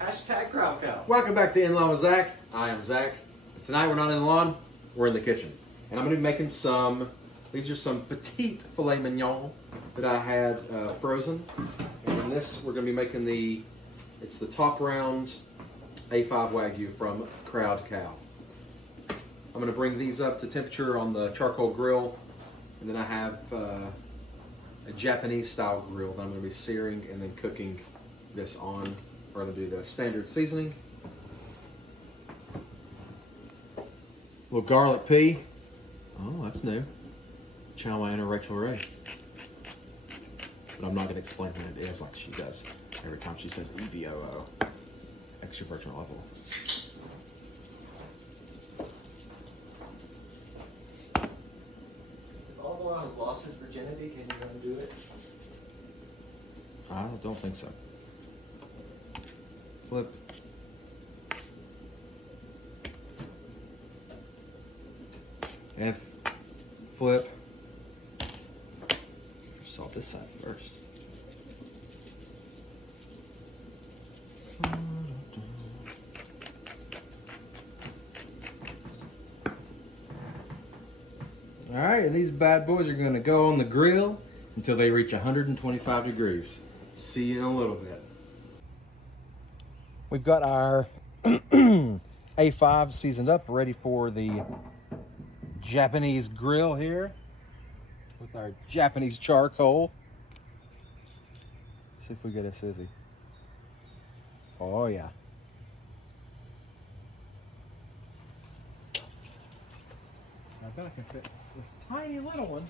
Hashtag Crowd Cow. Welcome back to In Lawn with Zach. I am Zach. Tonight we're not in the lawn, we're in the kitchen. And I'm going to be making these are some petite filet mignon that I had frozen. And in this we're going to be making it's the top round A5 wagyu from Crowd Cow. I'm going to bring these up to temperature on the charcoal grill. And then I have a Japanese style grill that I'm going to be searing and then cooking this on. We're going to do the standard seasoning. A little garlic pea. Oh, that's new. Channel my inner Rachel Ray. But I'm not going to explain what it is like she does every time she says EVOO. Extrovert level. If Oliver has lost his virginity, can you undo it? I don't think so. Flip. F. Flip. Salt this side first. All right, and these bad boys are going to go on the grill until they reach 125 degrees. See you in a little bit. We've got our A5 seasoned up, ready for the Japanese grill here with our Japanese charcoal. See if we get a sizzy. Oh yeah. I bet I can fit this tiny little one,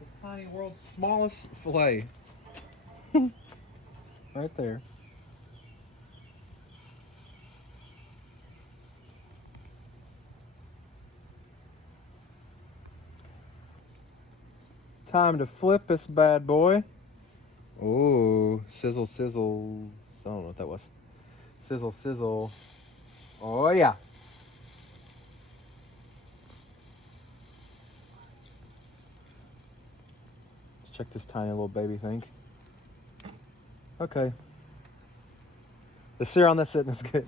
this tiny world's smallest fillet. Right there. Time to flip this bad boy. Ooh, sizzle, sizzles. I don't know what that was. Sizzle, sizzle. Oh, yeah. Let's check this tiny little baby thing. Okay. The sear on this sitting is good.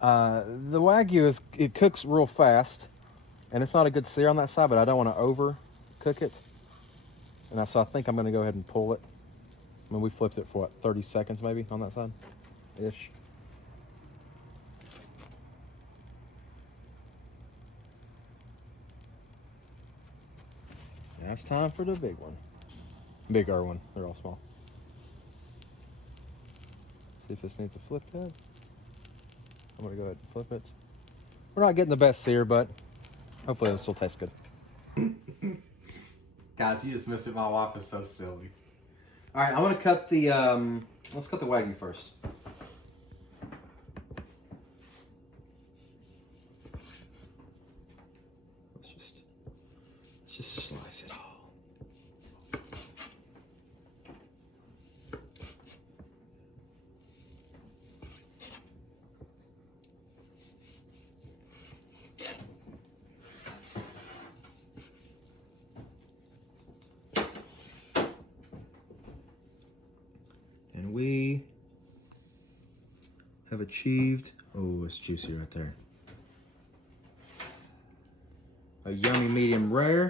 The Wagyu it cooks real fast, and it's not a good sear on that side, but I don't want to over cook it. And so I think I'm going to go ahead and pull it. I mean, we flipped it for what, 30 seconds maybe on that side? Ish. Now it's time for the big one. Bigger one. They're all small. See if this needs a flip head. I'm going to go ahead and flip it. We're not getting the best sear, but hopefully it'll still taste good. Guys, you just missed it. My wife is so silly. All right, I'm going to cut the, let's cut the Wagyu first. Let's just slice it all. And we have achieved, oh, it's juicy right there. A yummy medium rare.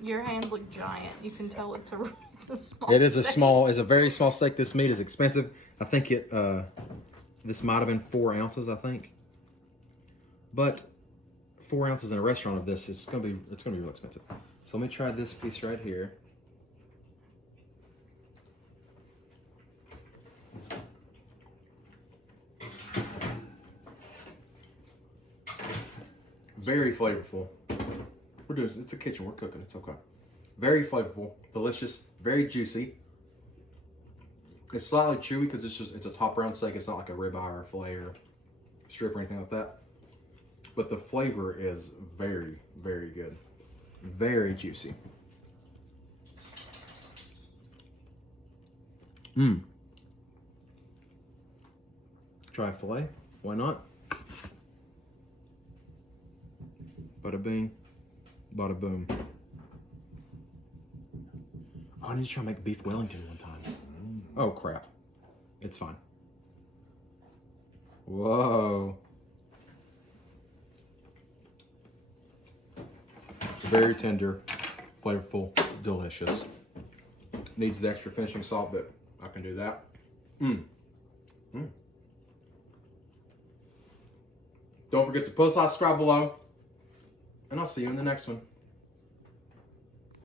Your hands look giant. You can tell it's a small It is a steak. it's a very small steak. This meat is expensive. I think this might have been 4 ounces, I think. But 4 ounces in a restaurant of this, it's gonna be real expensive. So let me try this piece right here. Very flavorful. It's a kitchen, we're cooking, it's okay. Very flavorful, delicious, very juicy. It's slightly chewy because it's a top round steak. It's not like a ribeye or a filet or strip or anything like that. But the flavor is very, very good. Very juicy. Try a filet, why not? Bada bing, bada boom. Oh, I need to try and make beef Wellington one time. Oh crap, it's fine. Whoa. Very tender, flavorful, delicious. Needs the extra finishing salt, but I can do that. Don't forget to post, like, subscribe below, and I'll see you in the next one.